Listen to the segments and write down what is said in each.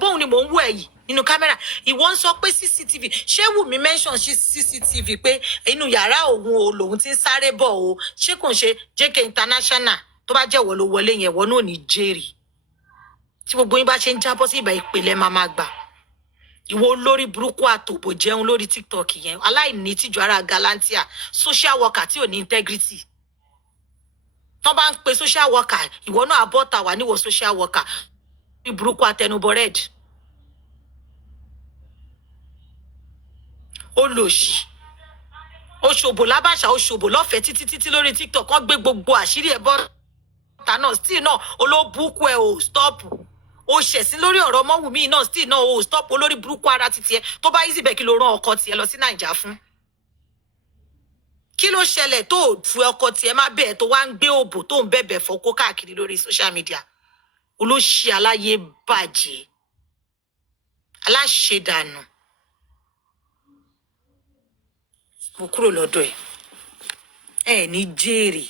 bóun ni mò ń wò ẹ yìí nínú kámẹ́rà ìwọ ń sọ pé cctv ṣé Wùmí mention cctv pé inú yàrá òun o lòun ti ń sáré bọ̀ o ṣé kò ń ṣe JK International tó bá jẹ́wọ́ ló wọlé yẹn wọ́n náà ní jèrè tí gbogbo yín bá ṣe ń jábọ́ sí ìgbà ìpìlẹ̀ máa gbà ìwọ olórí burúkú àtòbò jẹun lórí TikTok yẹn aláìní tìjú ara galantia social worker tí ò ní integrity tán bá ń pe social worker ìwọ náà abọ́ta wà níwọ̀ social worker ní burúkú àtẹnubọ red olòṣì oṣòbò lábàṣà oṣòbò lọ́fẹ̀ẹ́ títí lórí TikTok kan gbé gbogbo àṣírí ẹ̀ bọ́ta náà still náà olóbùkù ẹ̀ ò stop o ṣẹ̀sìn lórí ọ̀rọ̀ Ọmọ́wùmí náà still náà o stop olórí burúkú ara títí ẹ tó bá easy bẹ́ẹ̀ kí ló rán ọkọ tiẹ̀ lọ sí Naija fún kí ló ṣẹlẹ̀ tó fu ọkọ tiẹ̀ má bẹ́ẹ̀ tó wá ń gbé òbò tó ń bẹ̀bẹ̀ fọ́kó káàkiri lórí social media olóṣì aláyé bàjẹ́ aláṣẹdànù mo kúrò lọ́dọ̀ ẹ ní jèrè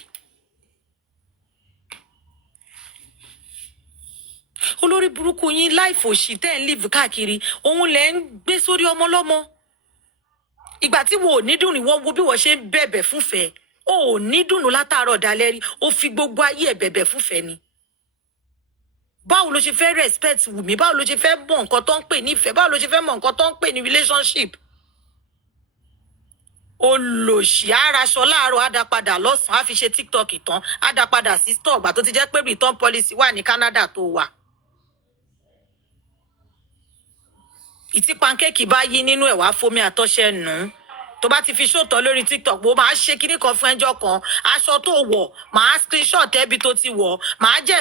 olórí burúkú yín láìfò òṣì tẹ́ ń live káàkiri òun lẹ ń gbé sórí ọmọ lọ́mọ ìgbà tí wo ò ní dùn ní wọ́n wo bí wọ́n ṣe ń bẹ̀bẹ̀ fúnfẹ́ o ò ní dùnú látàárọ̀ dalẹ́ rí ó fi gbogbo ayé ẹ̀ bẹ̀bẹ̀ fúnfẹ́ ni báwo ló ṣe fẹ́ respect Wùmí báwo ló ṣe fẹ́ mọ̀ nǹkan tó ń pè nífẹ̀ẹ́ báwo ló ṣe fẹ́ mọ̀ nǹkan tó ń pè ní relationship olòṣì araṣọ láàárọ̀ á dá padà lọ́sàn-án á fi ṣe TikTok tán á dá padà sí store gbà tó ti jẹ́ pé return policy wà ní Canada tó wà ìtí pancake bá yí nínú ẹ̀ wá fomi àtọṣẹ nù tó bá ti fi ṣòtọ́ lórí TikTok bó máa ṣe kíní kan fún ẹjọ́ kan aṣọ tó wọ̀ máa screenshot ẹbí tó ti wọ̀ máa jẹ́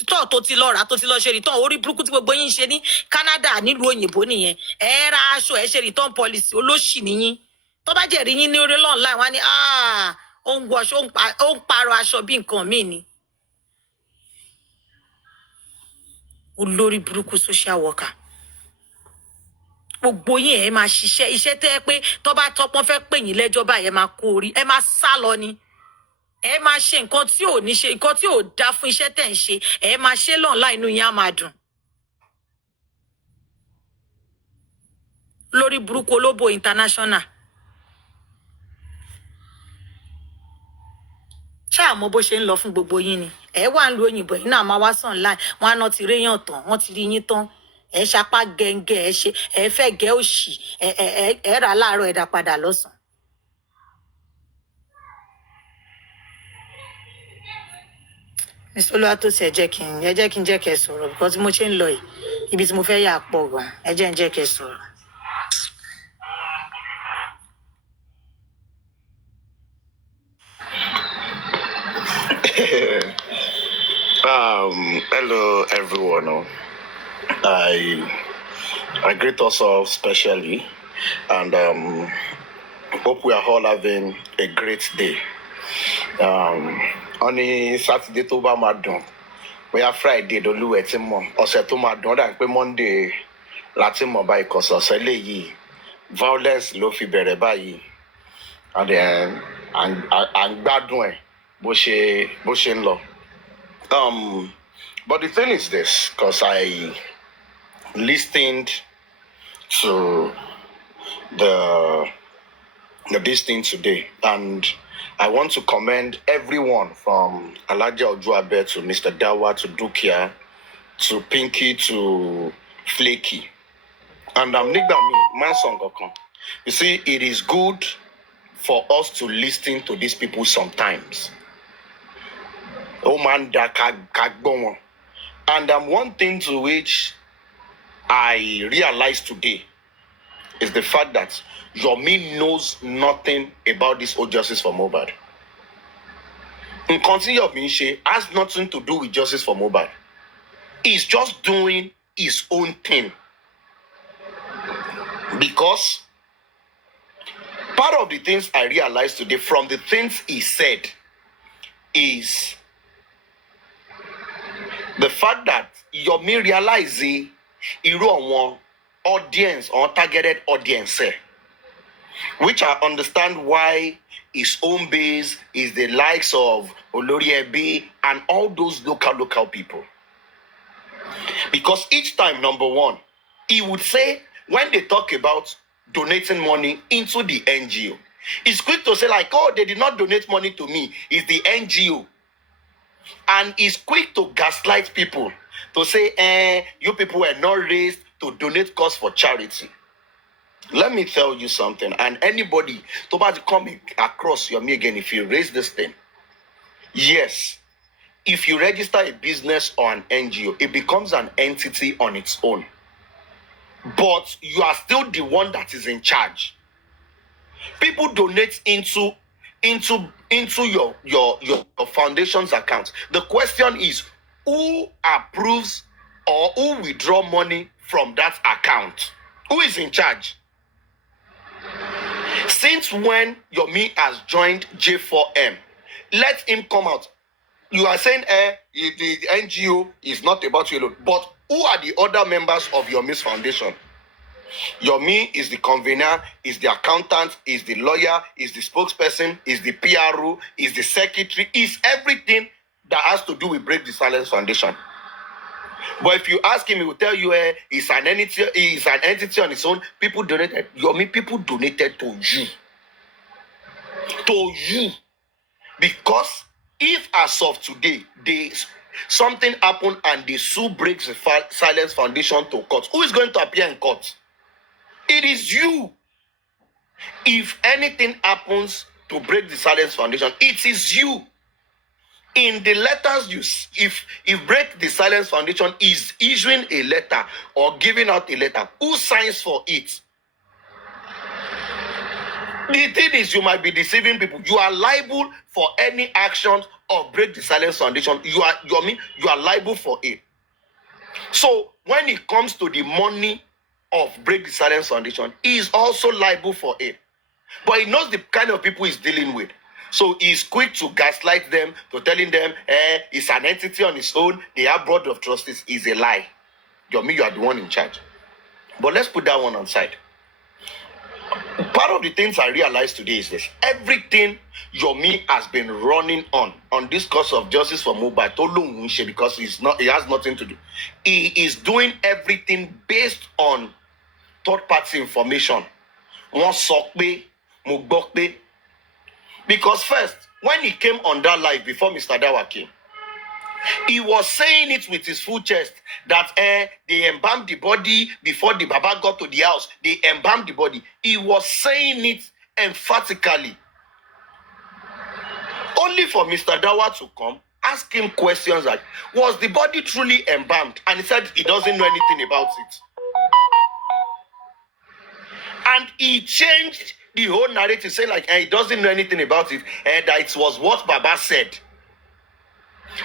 store tó ti lọ rà tó ti lọ ṣe return orí burúkú tí gbogbo yín ṣe ní Canada nílùú òyìnbó nìyẹn ẹ ra aṣọ ẹ ṣe return policy olóṣì nìyín tó bá jẹ́ rí yín ní orí online wá ní ó ń wọṣọ ó ń pààrọ̀ aṣọ bí nǹkan míì ni olórí burúkú social worker gbogbo yín ẹ máa ṣiṣẹ́ iṣẹ́ tẹ́ ẹ pé tó bá tọpọ́n fẹ́ pè yín lẹ́jọ́ báyìí ẹ máa kó orí ẹ máa sá lọ ni ẹ máa ṣe nǹkan tí ò ní ṣe nǹkan tí ò dá fún iṣẹ́ tẹ́ ń ṣe ẹ máa ṣe lọ́nà inú yín á máa dùn lórí burúkú olóbò international ṣáà mọ bó ṣe ń lọ fún gbogbo yín ni ẹ wà ń lu òyìnbó yín náà máa wá sàn láì wọn á náà ti réyàn tán wọn ti rí yín tán ẹ ṣapá gẹngẹ ẹ ṣe ẹ fẹ́ gẹ òṣì ẹ rà láàárọ̀ ẹ dá padà lọ́sàn. Mr. Oluwatosin ẹ jẹ́ kí n jẹ́ kẹ́ sọ̀rọ̀ because mo ṣe ń lọ yìí ibi tí mo fẹ́ yà pọ̀ gan ẹ jẹ́ ń jẹ́ kẹ́ sọ̀rọ̀. Hello everyone. I greet us all specially and hope we are all having a great day. On Saturday tó bá máa dùn, bóyá Friday dolúwẹ̀ tí mọ̀, ọ̀sẹ̀ tó máa dùn, ó dà pé Monday láti mọ̀ báyìí kọ̀sọ̀ ọ̀sẹ̀ léyìí violence ló fi bẹ̀rẹ̀ báyìí and à ń gbádùn ẹ̀ bó ṣe ń lọ. But the thing is this, because I listened to this thing today, and I want to commend everyone from Alaja Ojuabe to Mr. Dawa to Dukia to Pinky to Flaky. And you see, it is good for us to listen to these people sometimes. And one thing to which I realized today is the fact that Yomi knows nothing about this old justice for Mohbad. Nǹkan tí Yomi ṣe has nothing to do with justice for Mohbad. He's just doing his own thing. Because part of the things I realized today from the things he said is the fact that Yomi realize irú àwọn audience or targeted audience, which I understand why his own base is the likes of Olori Ebi and all those local people. Because each time, number one, he would say, when they talk about donating money into the NGO, he's quick to say, like, oh, they did not donate money to me. It's the NGO. And he's quick to gaslight people to say, you people were not raised to donate cause for charity. Let me tell you something. And anybody, to come across your me again, if you raise this thing, yes, if you register a business or an NGO, it becomes an entity on its own. But you are still the one that is in charge. People donate into your foundation's account. The question is, who approves or who withdraw money from that account? Who is in charge? Since when Yomi has joined J4M, let him come out. You are saying, the NGO is not about you alone. But who are the other members of Yomi's foundation? Yomi is the convener, is the accountant, is the lawyer, is the spokesperson, is the PRO, is the secretary, is everything that has to do with Break the Silence Foundation. But if you ask him, he will tell you he's an entity on its own. People donated. Yomi, people donated to you. To you. Because if as of today, something happened and they sue Break the Silence Foundation to court, who is going to appear in court? It is you. If anything happens to Break the Silence Foundation, it is you. In the letters if Break the Silence Foundation is issuing a letter or giving out a letter, who signs for it? The thing is, you might be deceiving people. You are liable for any action of Break the Silence Foundation. You are liable for it. So when it comes to the money of Break the Silence Foundation, he is also liable for it. But he knows the kind of people he's dealing with. So he's quick to gaslight them, to telling them, it's an entity on its own, they have board of trustees. Is a lie. Yomi, you are the one in charge. But let's put that one on side. Part of the things I realized today is this. Everything Yomi has been running on this course of justice for Mohbad, because he has nothing to do. He is doing everything based on third-party information. Because first, when he came on that live before Mr. Dawa came, he was saying it with his full chest that they embalmed the body before the Baba got to the house. They embalmed the body. He was saying it emphatically. Only for Mr. Dawa to come, ask him questions like, was the body truly embalmed? And he said he doesn't know anything about it. And he changed the whole narrative, saying like, he doesn't know anything about it, and that it was what Baba said.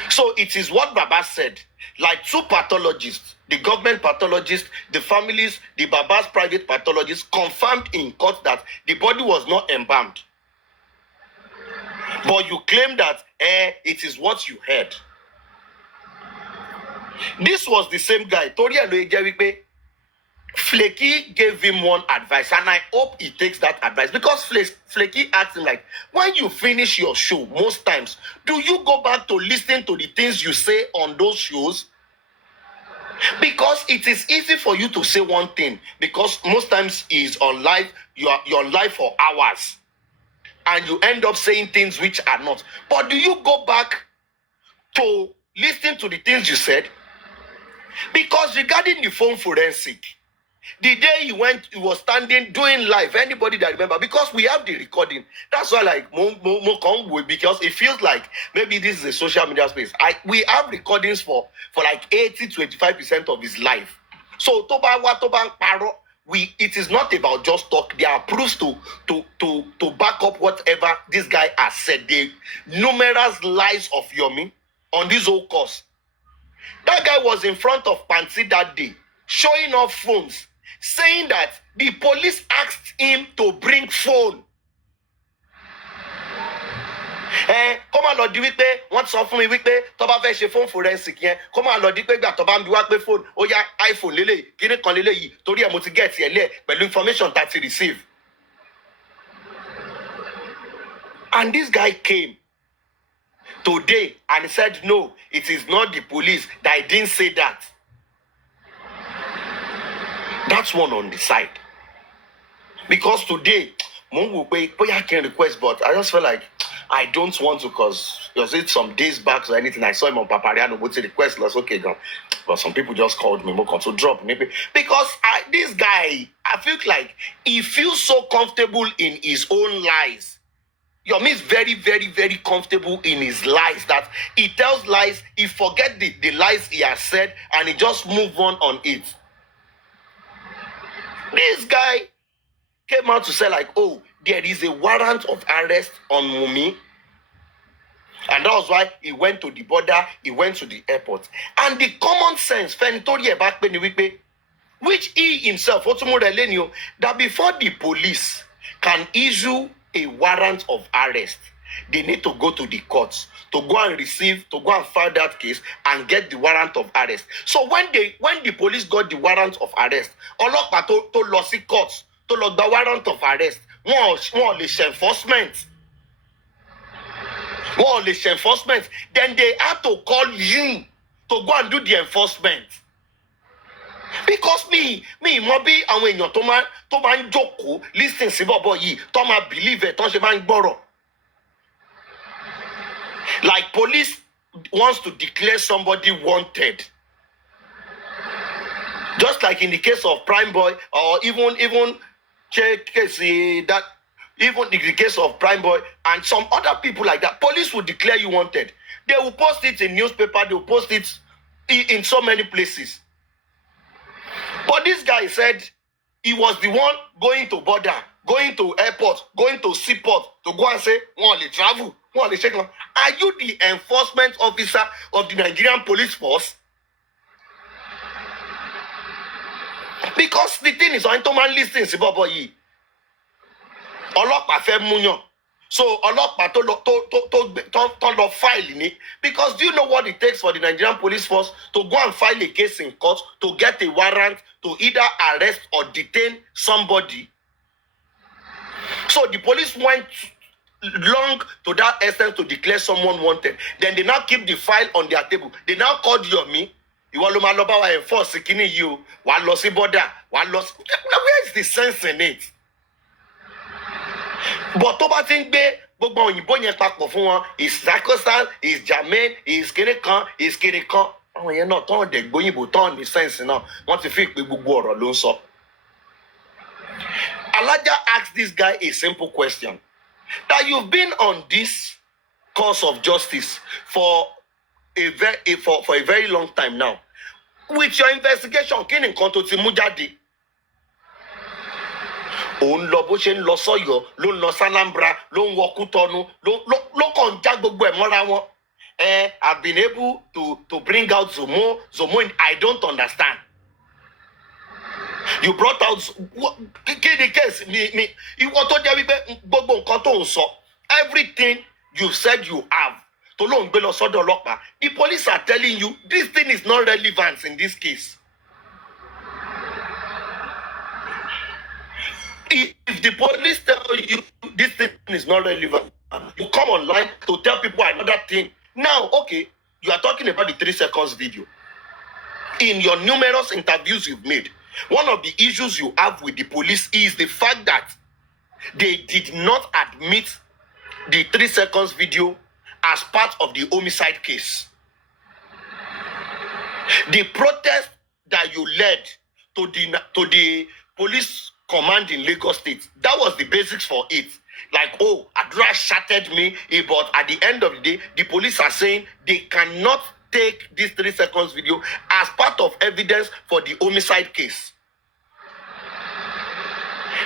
So it is what Baba said. Like two pathologists, the government pathologist, the families, the Baba's private pathologist, confirmed in court that the body was not embalmed. But you claim that it is what you heard. This was the same guy, Tori Aloejewipe. Flaky gave him one advice, and I hope he takes that advice, because Flaky asked him, like, when you finish your show, most times, do you go back to listen to the things you say on those shows? Because it is easy for you to say one thing, because most times is on live, you're on live for hours, and you end up saying things which are not. But do you go back to listen to the things you said? Because regarding the phone forensic, the day he was standing doing live. Anybody that remember, because we have the recording. That's why, like, because it feels like maybe this is a social media space. We have recordings for like 80-25% of his life. So it is not about just talk. There are proofs to back up whatever this guy has said. The numerous lies of Yomi on this whole course. That guy was in front of Pansi that day, showing off phones, saying that the police asked him to bring phone. Come on, Lord, wípé wọ́n sọ fún mi wípé tó bá fẹ́ ṣe phone forensic yẹn, come on, Lord, wípé gbà tó bá ń bi wá pé phone, ó yá iPhone lélẹ̀, kíní kan lélẹ̀ yìí, torí ẹ̀ mo ti get ẹ̀ lẹ̀ pẹ̀lú information that he received. And this guy came today and said, no, it is not the police, that I didn't say that. That's one on the side. Because today, I can request, but I just feel like I don't want to, because was it some days back or anything, I saw him on Papariano, but the request was okay, girl. But some people just called me more to drop maybe because this guy, I feel like he feels so comfortable in his own lies. Yomi is very, very, very comfortable in his lies, that he tells lies, he forget the lies he has said, and he just move on it. This guy came out to say like, oh, there is a warrant of arrest on Wunmi. And that was why he went to the border, he went to the airport. And the common sense, which he himself, that before the police can issue a warrant of arrest, they need to go to the courts to go and file that case and get the warrant of arrest. So when the police got the warrant of arrest, ọlọ́pàá to lọ sí courts to lọ gba warrant of arrest, wọn lè ṣe enforcement. Enforcement, then they have to call you to go and do the enforcement. Because me, bí àwọn èèyàn tó máa ń jókòó listen sí bọ̀bọ̀ yìí tó máa believe ẹ̀ tó ṣe máa ń gbọ́rọ̀. Like police wants to declare somebody wanted. Just like in the case of Prime Boy, or even that. Even in the case of Prime Boy and some other people like that, police will declare you wanted. They will post it in newspaper, they will post it in so many places. But this guy said he was the one going to border, going to airport, going to seaport to go and say, travel, check. Are you the enforcement officer of the Nigerian police force? Because the thing is, I'm to man listening, Siboboyi. Ọlọ́pàá fẹ́ múyàn. So ọlọ́pàá tó lọ file ni. Because do you know what it takes for the Nigerian police force to go and file a case in court to get a warrant to either arrest or detain somebody? So the police went long to that extent to declare someone wanted. Then they now keep the file on their table. They now called Yomi. Ìwọ ló máa lọ bá wa enforce kíní yìí o. Wàá lọ sí border. Where is the sense in it? But tó bá ti ń gbé gbogbo òyìnbó yẹn papọ̀ fún wọn, is Zakosan, is Jermaine, is kìnìkan, is kìnìkan. Àwọn yẹn náà tán dẹ̀ gbóyìnbó tán ní sẹ́ǹsì náà, wọ́n ti fi pé gbogbo ọ̀rọ̀ ló ń sọ. Alaja asked this guy a simple question. That you've been on this course of justice for a very long time now. With your investigation, kí ni nǹkan tó ti mú jáde? Òun lọ bó ṣe ń lọ sọ́yọ́ ló ń lọ sálàmbra ló ń wọ Kútọ́nù ló kàn já gbogbo ẹ̀ mọ́ra wọn. I've been able to bring out Zomo. I don't understand. You brought out kí ni case mi ìwọ tó jẹ́ wípé gbogbo nǹkan tó ń sọ, everything you said you have tó ló ń gbé lọ sọ́dọ̀ ọlọ́pàá. The police are telling you this thing is not relevant in this case. If the police tell you this thing is not relevant, you come online to tell people another thing. Now, okay, you are talking about the 3 seconds video. In your numerous interviews you've made, one of the issues you have with the police is the fact that they did not admit the 3 seconds video as part of the homicide case. The protest that you led to the police command in Lagos State, that was the basics for it. Like, oh, Adra shattered me, but at the end of the day, the police are saying they cannot take this 3 seconds video as part of evidence for the homicide case.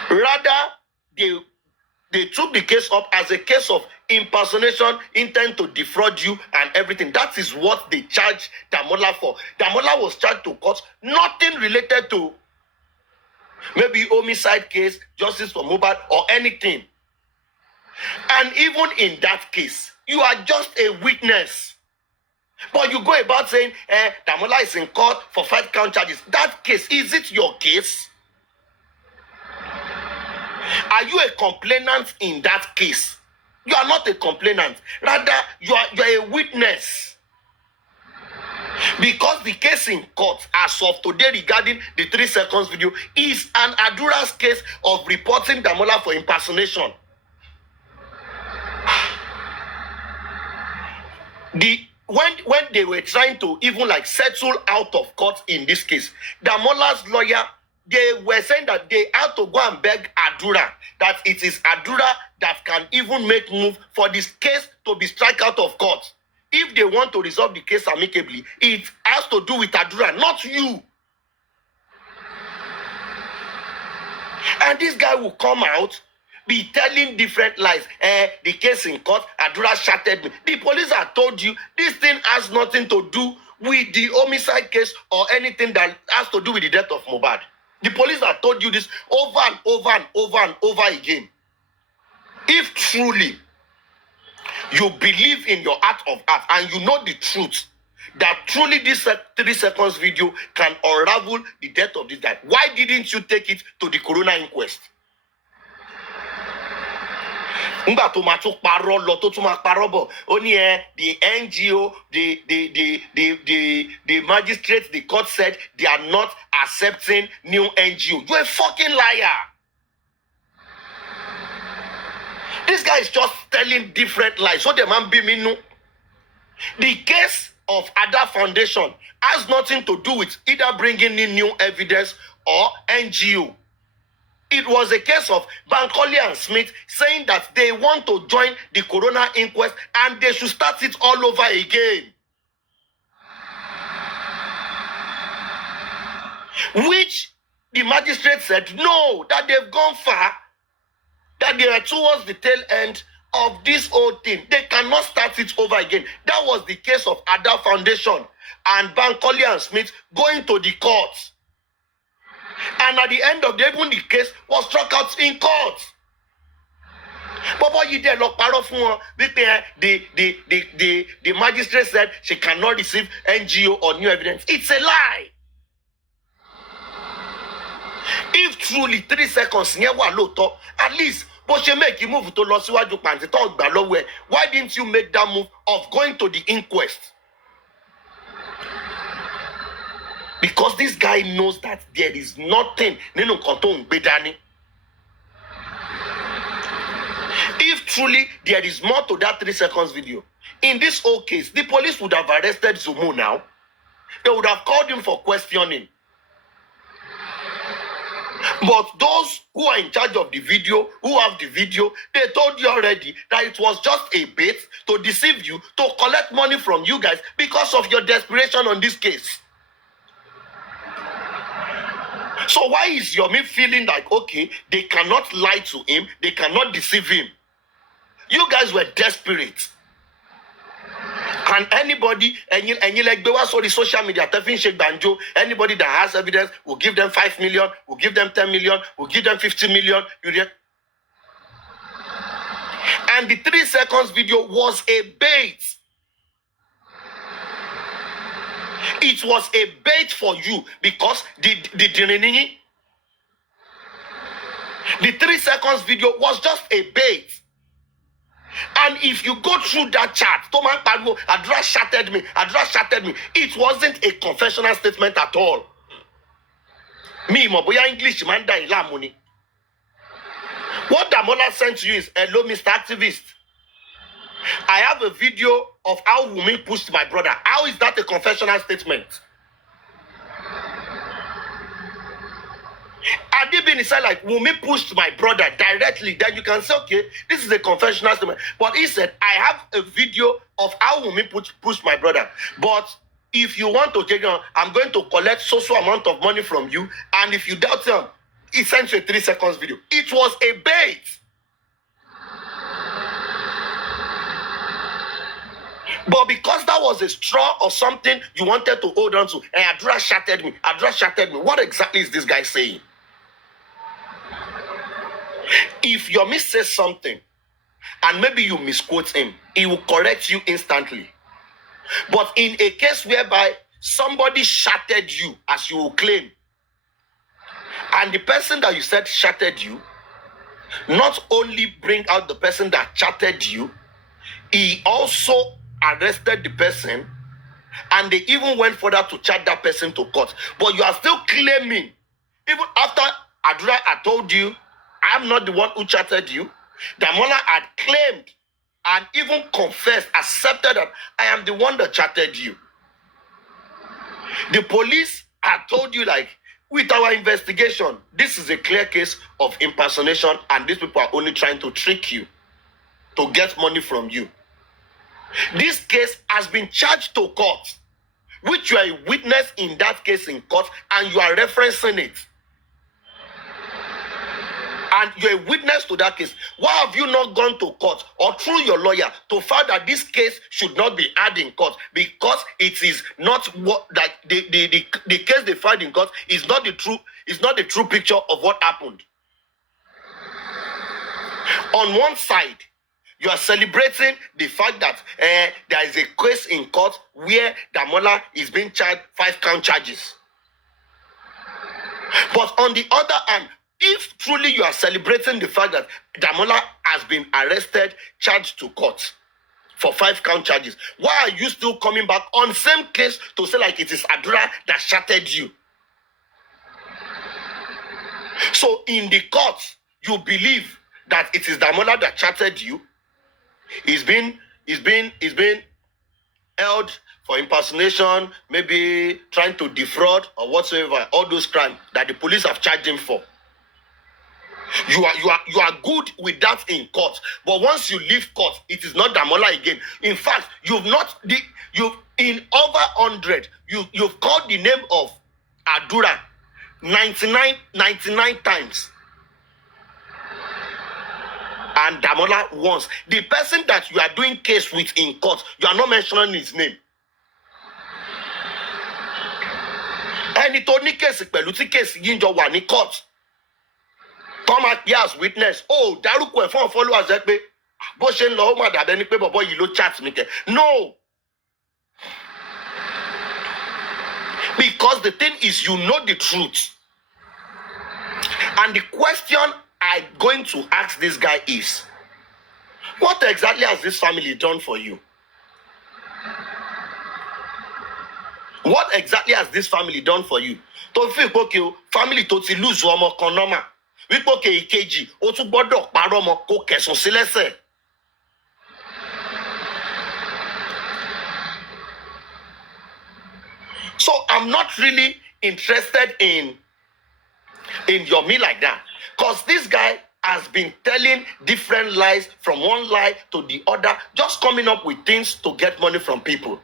Rather, they took the case up as a case of impersonation, intent to defraud you and everything. That is what they charged Damola for. Damola was charged to court, nothing related to maybe homicide case, justice for Mohbad, or anything. And even in that case, you are just a witness. But you go about saying, Damola is in court for 5 count charges. That case, is it your case? Are you a complainant in that case? You are not a complainant. Rather, you are a witness. Because the case in court as of today regarding the 3 seconds video is an Adura's case of reporting Damola for impersonation. When they were trying to even like settle out of court in this case, Damola's lawyer, they were saying that they had to go and beg Adura, that it is Adura that can even make move for this case to be struck out of court. If they want to resolve the case amicably, it has to do with Adura, not you. And this guy will come out, be telling different lies. The case in court, Adura shattered me. The police have told you this thing has nothing to do with the homicide case or anything that has to do with the death of Mohbad. The police have told you this over and over and over and over again. If truly you believe in your heart of heart and you know the truth, that truly this 3 seconds video can unravel the death of this guy, why didn't you take it to the coroner inquest? Ngba tó máa tún parọ́ lọ tó tún máa parọ́ bọ̀ ó ní the NGO the magistrate the court said they are not accepting new NGO. You're a fucking liar. This guy is just telling different lies. So the man be me no. The case of Ada Foundation has nothing to do with either bringing in new evidence or NGO. It was a case of Bankole and Smith saying that they want to join the coroner inquest and they should start it all over again. Which the magistrate said no, that they've gone far, that they are towards the tail end of this whole thing. They cannot start it over again. That was the case of Ada Foundation and Bankole and Smith going to the courts. And at the end of the day, even the case was struck out in court. But what you did, the magistrate said she cannot receive NGO or new evidence. It's a lie. If truly 3 seconds, at least, but she make you move to Losiwaju Panti, why didn't you make that move of going to the inquest? Because this guy knows that there is nothing. If truly there is more to that 3 seconds video, in this whole case, the police would have arrested Zumo now. They would have called him for questioning. But those who are in charge of the video, who have the video, they told you already that it was just a bait to deceive you, to collect money from you guys because of your desperation on this case. So why is Yomi feeling like, okay, they cannot lie to him, they cannot deceive him? You guys were desperate. And anybody, and you like the social media, anybody that has evidence will give them 5 million, will give them 10 million, will give them 50 million. And the 3 seconds video was a bait. It was a bait for you because the 3 seconds video was just a bait. And if you go through that chat, Adra shattered me. It wasn't a confessional statement at all. Me, Moboya English man da ila money. What Damola sent to you is, hello, Mr. Activist. I have a video of how Wunmi pushed my brother. How is that a confessional statement? Adibin said like Wunmi pushed my brother directly. Then you can say, okay, this is a confessional statement. But he said, I have a video of how Wunmi pushed my brother. But if you want to take on, I'm going to collect so amount of money from you. And if you doubt him, he sent you a 3 seconds video. It was a bait. But because that was a straw or something you wanted to hold on to, and Adra shattered me. What exactly is this guy saying? If Yomi says something, and maybe you misquote him, he will correct you instantly. But in a case whereby somebody shattered you, as you will claim, and the person that you said shattered you, not only bring out the person that chatted you, he also arrested the person And they even went further to charge that person to court. But you are still claiming, even after Adura had told you, I'm not the one who chatted you, Damola had claimed and even confessed, accepted that I am the one that chatted you. The police had told you, like, with our investigation, this is a clear case of impersonation and these people are only trying to trick you to get money from you. This case has been charged to court, which you are a witness in that case in court, and you are referencing it. And you're a witness to that case. Why have you not gone to court or through your lawyer to find that this case should not be had in court? Because it is not what that the case they filed in court is not the true picture of what happened. On one side, you are celebrating the fact that there is a case in court where Damola is being charged 5-count charges. But on the other hand, if truly you are celebrating the fact that Damola has been arrested, charged to court for 5-count charges, why are you still coming back on same case to say like it is Adura that shattered you? So in the court, you believe that it is Damola that chatted you. He's been held for impersonation, maybe trying to defraud or whatsoever, all those crimes that the police have charged him for. You are good with that in court, but once you leave court, it is not Damola again. In fact, you've in over 100, you've called the name of Adura 99 times. And Damola once. The person that you are doing case with in court, you are not mentioning his name. Ẹni tó ní case pẹ̀lú tí case yìí jọ wà ní court. Come out here as witness. Oh, dárúkọ ẹ̀ fún followers ẹ pé bó ṣe ń lọ ó mà dàbẹ́ ni pé bọ̀bọ̀ yìí ló chat mi kẹ́. No. Because the thing is, you know the truth. And the question I'm going to ask this guy is, what exactly has this family done for you? What exactly has this family done for you? To fi ìpòkè o, family tó ti lose ọmọ kan normal. Wípòkè ìkejì, ó tún gbọ́dọ̀ parọ́ ọmọ kó kẹ̀sùn sí lẹ́sẹ̀. So I'm not really interested in your me like that. Because this guy has been telling different lies from one lie to the other, just coming up with things to get money from people.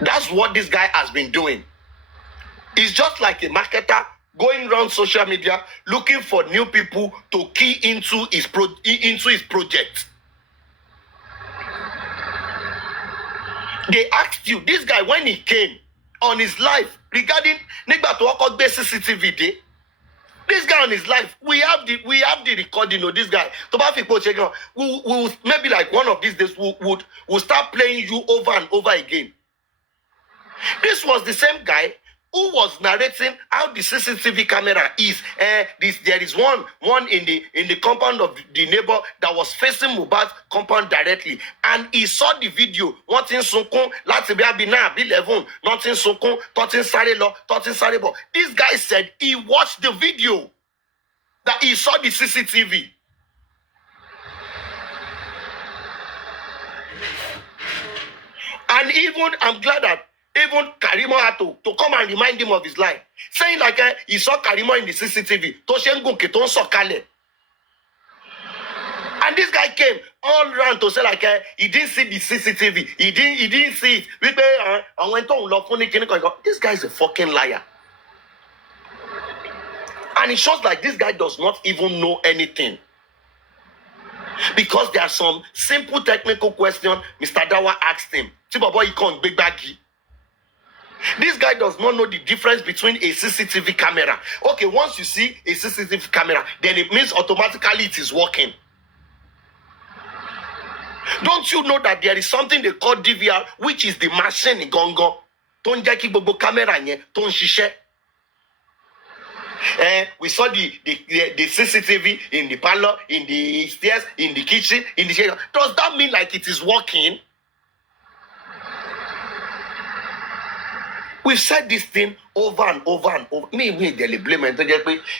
That's what this guy has been doing. He's just like a marketer going around social media looking for new people to key into his project. They asked you, this guy, when he came on his life, regarding nígbà tó kọ́kọ́ gbé CCTV dé, this guy on his life, we have the recording of this guy. To bá fi ipò ṣe gan, we'll maybe like one of these days we'll start playing you over and over again. This was the same guy who was narrating how the CCTV camera is. There is one in the compound of the neighbor that was facing Mohbad's compound directly, and he saw the video. Wọ́n ti ń sunkún láti bí abina bí 11. Wọ́n ti ń sunkún, tó ti ń sáré lọ, tó ti ń sáré bọ̀. This guy said he watched the video, that he saw the CCTV. And even I'm glad that even Karimo had to come and remind him of his life, saying like he saw Karimo in the CCTV. And this guy came all around to say like he didn't see the CCTV. He didn't see it. This guy is a fucking liar. And it shows like this guy does not even know anything. Because there are some simple technical questions Mr. Dawa asked him. Big baggy. This guy does not know the difference between a CCTV camera. Okay, once you see a CCTV camera, then it means automatically it is working. Don't you know that there is something they call DVR, which is the machine in Gongo? Don't jaki bobo camera nye, don't shishe. We saw the CCTV in the parlor, in the stairs, in the kitchen, in the chair. Does that mean like it is working? We've said this thing over and over and over. Me, they blame and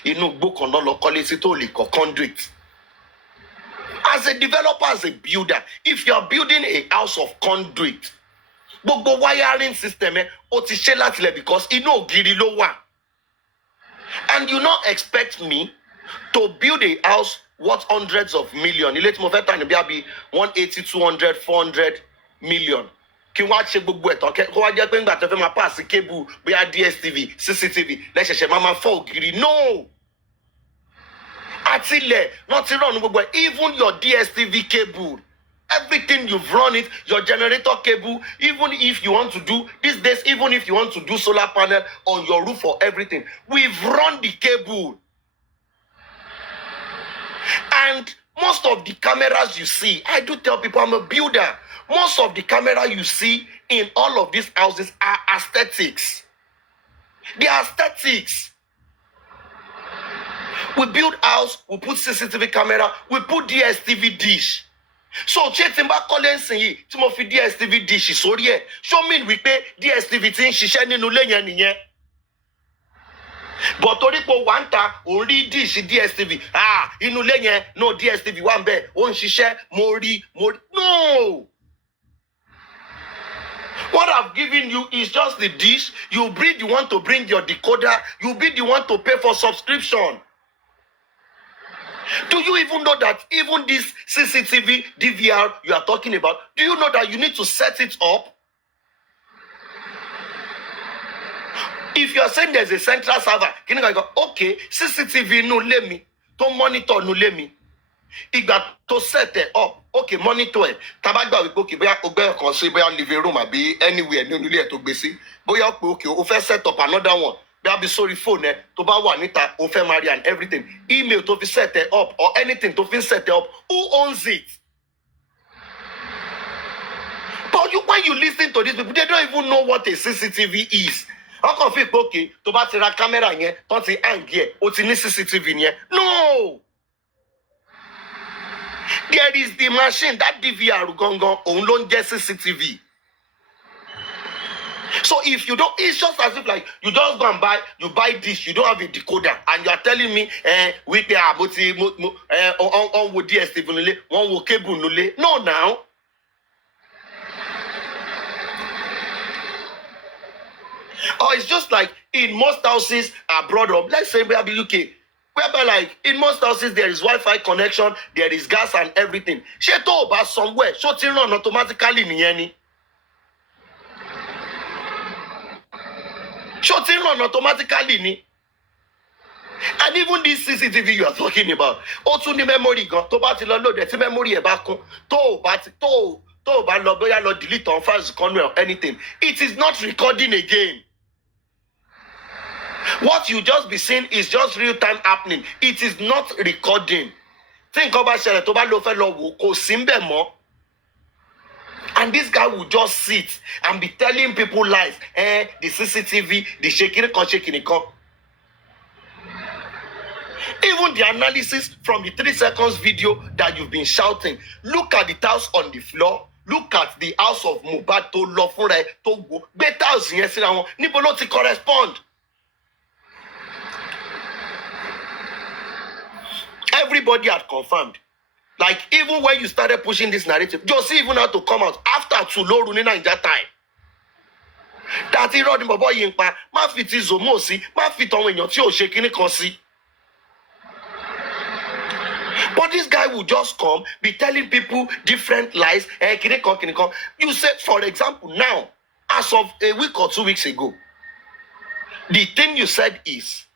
you know, book on all quality to conduit. As a developer, as a builder, if you are building a house of conduit, gbogbo wiring system ó ti ṣe láti lẹ̀ because inú ògiri ló wà. And you not expect me to build a house worth hundreds of millions. Ilé tí mo fẹ́ tà ní bí i 180, 200, 400 million. Kí wá ṣe gbogbo ẹ̀tọ́ kó wá jẹ́ pé ńgbà tó fẹ́ máa pass cable bóyá DSTV, CCTV lẹ́sẹ̀ṣẹ̀ máa fọ́ ògiri. No! Àtilẹ̀ náà ti run gbogbo ẹ̀. Even your DSTV cable, everything you've run it, your generator cable, even if you want to do, these days, even if you want to do solar panel on your roof or everything, we've run the cable. And most of the cameras you see, I do tell people I'm a builder. Most of the camera you see in all of these houses are aesthetics. They are aesthetics. We build house, we put CCTV camera, we put DSTV dish. So ṣé tí n bá kọ́lé ńsìn yìí tí mo fi DSTV dish sórí ẹ̀ ṣó mean wípé DSTV ti ń ṣiṣẹ́ nínú ilé yẹn nìyẹn. But torí pé wà ń ta òun rí dish DSTV inú ilé yẹn no DSTV wà ń bẹ̀ ó ń ṣiṣẹ́ mo rí. No! What I've given you is just the dish. You be the one to bring your decoder. You be the one to pay for subscription. Do you even know that even this CCTV, DVR you are talking about, do you know that you need to set it up? If you are saying there's a central server, can you go, okay, CCTV no let me, to monitor no let me. You got to set it up. Okay, monitor it. Tabagba we okay, boya ogbe kan se boya living room abi anywhere nínú ilé to gbe sí. Boya pe okay, o fẹ́ set up another one. Be sorry phone to ba wa nita o fe marry and everything. Email to be set it up or anything to be set it up. Who owns it? But when you listen to these people, they don't even know what a CCTV is. How can feel okay to ba ti ra camera yẹn, ton ti hang here, o ti ní CCTV yẹn. No! There is the machine, that DVR gongon, òun ló ń jẹ́ CCTV. So if you don't, it's just as if like you just go and buy dish, you don't have a decoder, and you are telling me, we pay on with DSTV nule, one with cable nule. No, now. Or it's just like in most houses abroad, or let's say maybe UK, whereby like in most houses there is Wi-Fi connection, there is gas and everything. Ṣé tó o bá somewhere, ṣó ti run automatically nìyẹn ni? Ṣó ti run automatically ni? And even this CCTV you are talking about, ó tún ní memory gan, tó bá ti lọ load tí memory ẹ̀ bá kún, tó o bá lọ bóyá lọ delete on files kan or anything, it is not recording again. What you just be seeing is just real time happening. It is not recording. Think about ṣẹlẹ̀ tó bá lọ fẹ́ lọ wò kò sí ńbẹ̀ mọ́. And this guy will just sit and be telling people lies. The CCTV, the shaking kan. Even the analysis from the 3 seconds video that you've been shouting. Look at the tiles on the floor. Look at the house of Mohbad tó lọ fúnra ẹ̀ tó wò. Gbé tiles yẹn síra wọn. Níbo ló ti correspond? Everybody had confirmed. Like, even when you started pushing this narrative, Jossy even had to come out after Tuloru ní Naija time. That irọ́ ni bọ̀bọ́ yìí ń pa, má fi ti Zomo sí, má fi tọ̀wọ̀n èèyàn tí ò ṣe kíní kan sí. But this guy will just come, be telling people different lies, kíní kan. You said, for example, now, as of a week or 2 weeks ago, the thing you said is,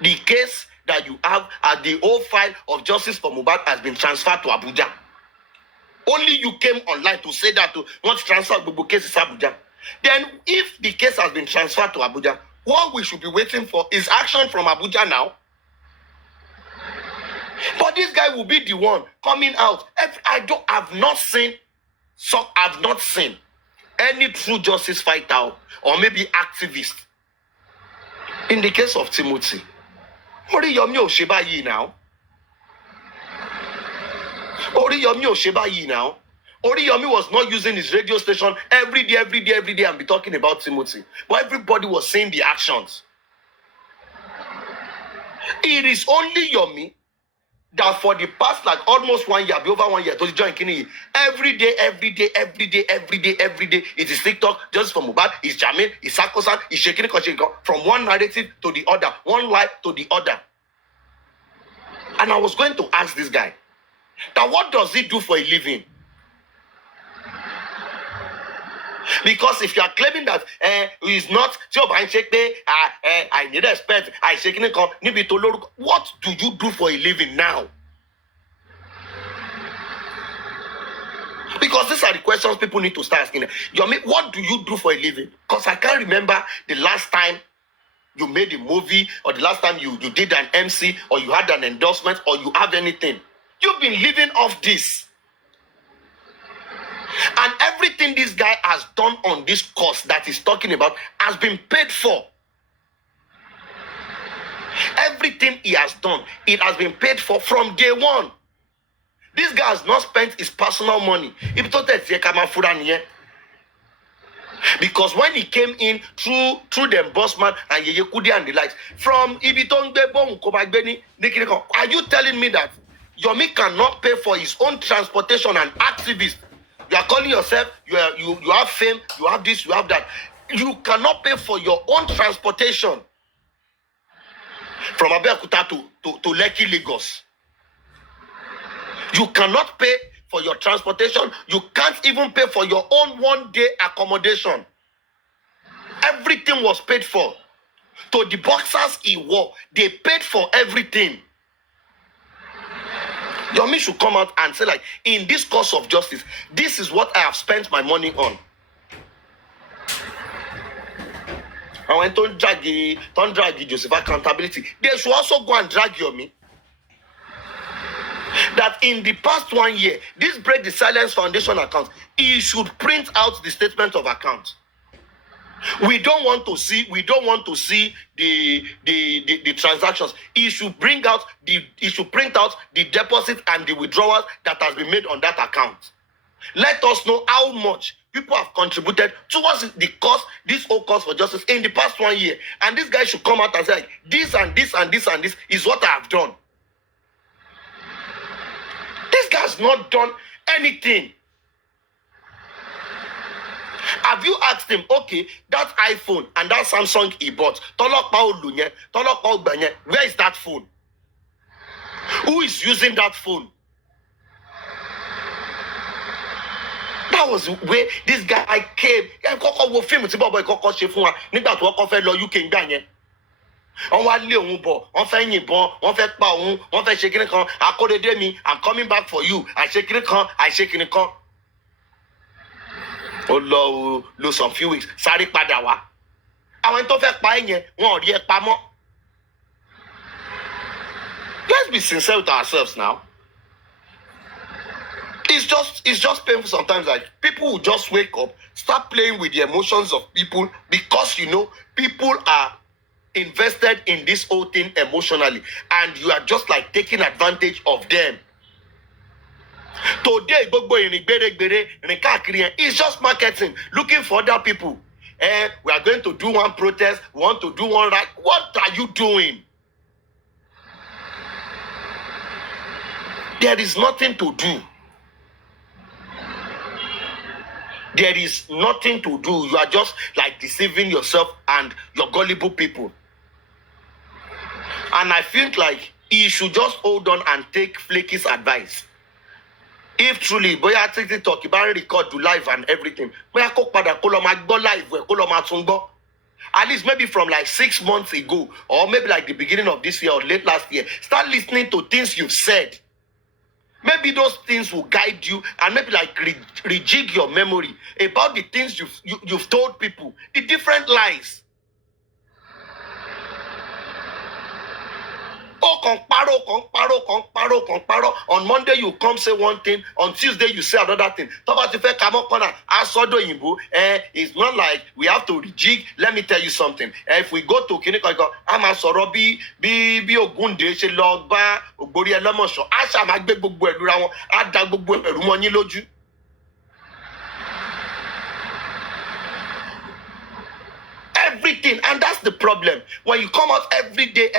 the case that you have at the old file of justice for Mohbad has been transferred to Abuja. Only you came online to say that to want to transfer the case to Abuja. Then if the case has been transferred to Abuja, what we should be waiting for is action from Abuja now. But this guy will be the one coming out. I've not seen any true justice fighter or maybe activist. In the case of Timothy, Oriyomi ò ṣe báyìí now. Oriyomi was not using his radio station every day and be talking about Timothy. But everybody was seeing the actions. It is only Yomi that for the past like almost 1 year, be over 1 year, to join Kini, every day, it is TikTok, just for Mohbad, it's Jamin, it's Sakosan, it's Shekini Koshiko, from one narrative to the other, one life to the other. And I was going to ask this guy, that what does he do for a living? Because if you are claiming that he's not, I need respect, what do you do for a living now? Because these are the questions people need to start asking. Yomi, what do you do for a living? Because I can't remember the last time you made a movie, or the last time you did an MC, or you had an endorsement, or you have anything. You've been living off this. And everything this guy has done on this course that he's talking about has been paid for. Everything he has done, it has been paid for from day one. This guy has not spent his personal money. Because when he came in through the bossman and Yeye Kudi and the likes, from Ibitongbe Bon Kobagbeni, are you telling me that Yomi cannot pay for his own transportation and activist? You are calling yourself, you have fame, you have this, you have that. You cannot pay for your own transportation from Abeokuta to Lekki, Lagos. You cannot pay for your transportation. You can't even pay for your own one-day accommodation. Everything was paid for. To the boxers he wore, they paid for everything. Yomi should come out and say, like, in this course of justice, this is what I have spent my money on. And when don't drag Joseph accountability, they should also go and drag Yomi. That in the past 1 year, this Break the Silence Foundation account, he should print out the statement of account. We don't want to see the transactions. He should print out the deposit and the withdrawals that has been made on that account. Let us know how much people have contributed towards the cause, this whole cause for justice in the past 1 year. And this guy should come out and say, like, this and this and this and this is what I have done. This guy has not done anything. Have you asked him, okay, that iPhone and that Samsung he bought, where is that phone? Who is using that phone? That was where this guy came. I'm coming back for you. I shake it. Oh Lord, lose some few weeks. Sari padawa. I went to fek pa yen, won ri e pamo. Let's be sincere with ourselves now. It's just painful sometimes. Like, people will just wake up, start playing with the emotions of people because people are invested in this whole thing emotionally, and you are just like taking advantage of them. Today, it's just marketing, looking for other people. We are going to do one protest, we want to do one right. What are you doing? There is nothing to do. There is nothing to do. You are just like deceiving yourself and your gullible people. And I feel like he should just hold on and take Flaky's advice. If truly, boya TikTok, you can record, do live and everything. Boya kó padà kó lọ máa gbọ́ live, kó lọ máa tún gbọ́. At least maybe from like 6 months ago, or maybe like the beginning of this year or late last year, start listening to things you've said. Maybe those things will guide you and maybe like rejig your memory about the things you've told people, the different lies. Comparo. On Monday you come say one thing, on Tuesday you say another thing. It's not like we have to rejig. Let me tell you something. If we go to Kiniko, I'm a Sorobi, be Ogunde, she log ba, Ogbori Elamosho, Asha Magbe Bugwe, Ada Bugwe, Rumoni Loju. everything. And that's the problem. When you come out every day,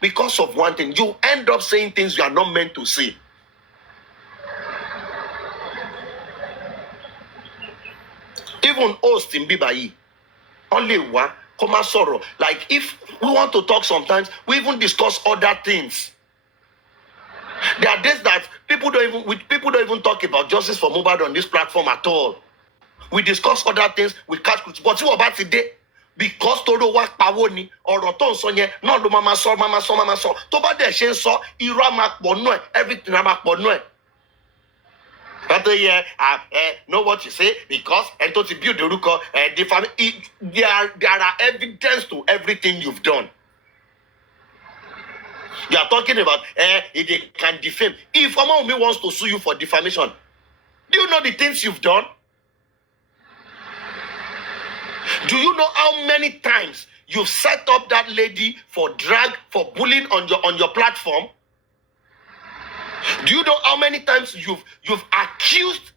because of one thing, you end up saying things you are not meant to say. Even host in Bibayi, only one, come sorrow. Like if we want to talk sometimes, we even discuss other things. There are days that people don't even talk about justice for Mohbad on this platform at all. We discuss other things, we catch but what about today? Because todo wa pawo ni ọ̀rọ̀ tó ń sọ yẹn náà ló máa sọ tó bá dẹ̀ ṣe ń sọ irọ́ á máa pọ̀ nú ẹ̀ everything á máa pọ̀ nú ẹ̀. After here, know what you say because and to build the orúkọ there are evidence to everything you've done. You are talking about if they can defame. If Omawumi wants to sue you for defamation, do you know the things you've done? Do you know how many times you've set up that lady for drag, for bullying on your platform? Do you know how many times you've accused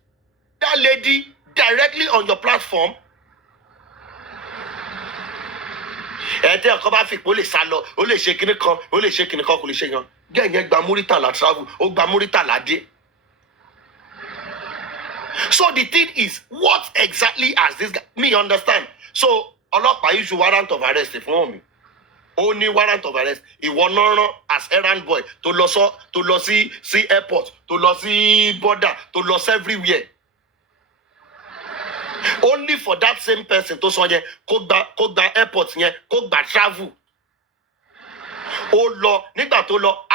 that lady directly on your platform? Ẹ̀ẹ́dẹ́ ọkọ bá fi pé ó lè sá lọ, ó lè ṣe kinní kan, ó lè ṣe kinní kan, kò lè ṣe yan. Gẹ́gẹ́ gba Muritala travel, ó gba Muritala dé. So the thing is, what exactly has this guy? Me understand. So ọlọ́pàá issue warrant of arrest fún mi. Ó ní warrant of arrest. Ìwọ náà rán as errand boy tó lọ sí airport, tó lọ sí border, tó lọ sí everywhere. Only for that same person tó sọ yẹn kó gba airport yẹn kó gba travel. Ó lọ nígbà tó lọ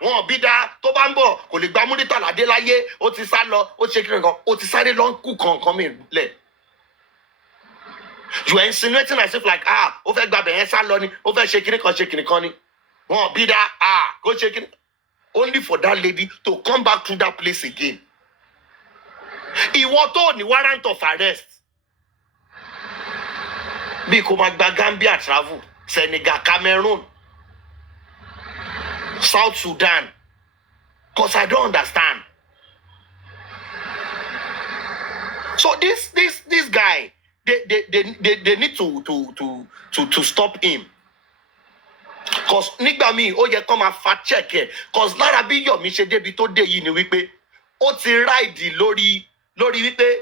wọn bí dá tó bá ń bọ̀ kò lè gba Muritala dé láyé ó ti sá lọ ó ṣe kíni kan ó ti sáré lọ ń kú kankan mi lẹ̀. You are insinuating as if like ó fẹ́ gba bẹ̀yẹn sá lọ ni ó fẹ́ ṣe kíni kan ni wọn bí dá kó ṣe kíni. Only for that lady to come back to that place again. Ìwọ tó ní warrant of arrest. Bí kò máa gba Gambia travel, Senegal, Cameroon, South Sudan, because I don't understand. So this guy, they need to stop him. Because nígbà míì ó yẹ kó máa fact check ẹ. Because lára bí Yomi ṣe débi tó dé yìí ni wípé ó ti ráìdì lórí wípé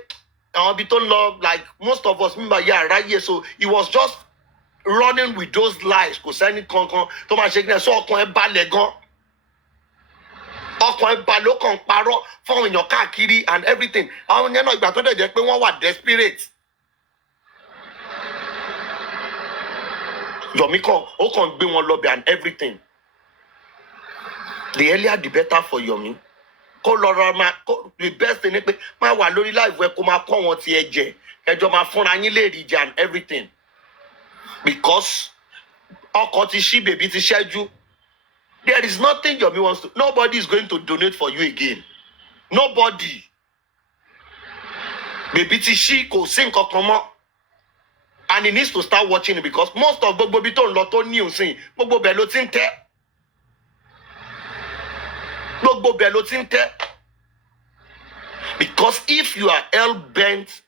àwọn ibi tó ń lọ like most of us remember ráyè so he was just running with those lies kò sẹ́ni kankan tó máa ṣe kí ẹ sọ ọkàn ẹ balẹ̀ gan. Ọkàn ẹ balẹ̀ ó kàn parọ́ fún èèyàn káàkiri and everything. Àwọn yẹn náà ìgbà tó dẹ̀ jẹ́ pé wọ́n wà desperate. Yomi ó kàn gbé wọn lọ́bẹ̀ and everything. The earlier the better for Yomi. Kó lọ́ra the best thing ni pé máa wà lórí live ẹ kó máa kọ́ wọn ti ẹ jẹ ẹjọ́ máa fúnra yín lè rí jẹ and everything. Because ọkọ ti ṣí bèbí ti ṣẹ́jú. There is nothing Yomi wants to. Nobody is going to donate for you again. Nobody. Bèbí ti ṣí kò sí nǹkan kan mọ́. And he needs to start watching it because most of gbogbo bí tó ń lọ tó ní òsín gbogbo bẹ̀ ló ti ń tẹ́. Gbogbo bẹ̀ ló ti ń tẹ́. Because if you are hell-bent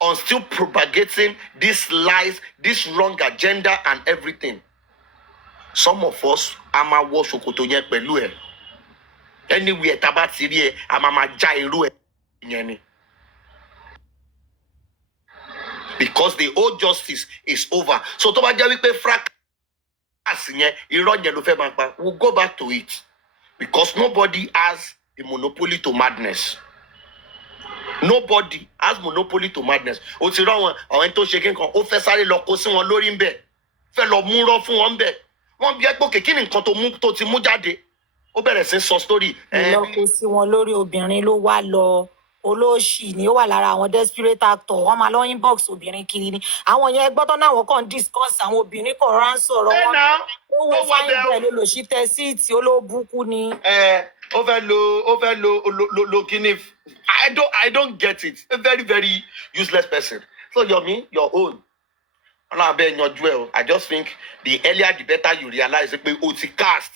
on still propagating these lies, this wrong agenda and everything, some of us a máa wọ ṣòkòtò yẹn pẹ̀lú ẹ̀. Anywhere tá bá ti rí ẹ, a máa já irú ẹ̀ yẹn ni. Because the old justice is over. So tó bá jẹ́ wípé fracas yẹn, irọ́ yẹn ló fẹ́ máa pa, we'll go back to it. Because nobody has a monopoly to madness. Nobody has monopoly to madness. O ti rán àwọn tó ṣe kíkan, ó fẹ́ sáré lọ kó sí wọn lórí ń bẹ̀. Fẹ́ lọ múrọ́ fún wọn ń bẹ̀. Wọ́n bí ẹgbẹ́ kí ni nǹkan tó ti mú jáde. Ó bẹ̀rẹ̀ sí sọ story. Lọ kó sí wọn lórí obìnrin ló wá lọ. Olóṣì ni ó wà lára àwọn desperate actor wọn máa lọ inbox obìnrin kiri ni àwọn yẹn gbọ́dọ̀ náà wọ́n kàn discuss àwọn obìnrin kan rán sọ̀rọ̀ wọn ó wọ fáyín bẹ́ẹ̀ ló lò sí tẹ́síìtì olóbùkún ni. Ó fẹ́ lo kíní. I don't get it. A very very useless person. So Yomi, your own. I just think the earlier the better you realize pé o ti cast.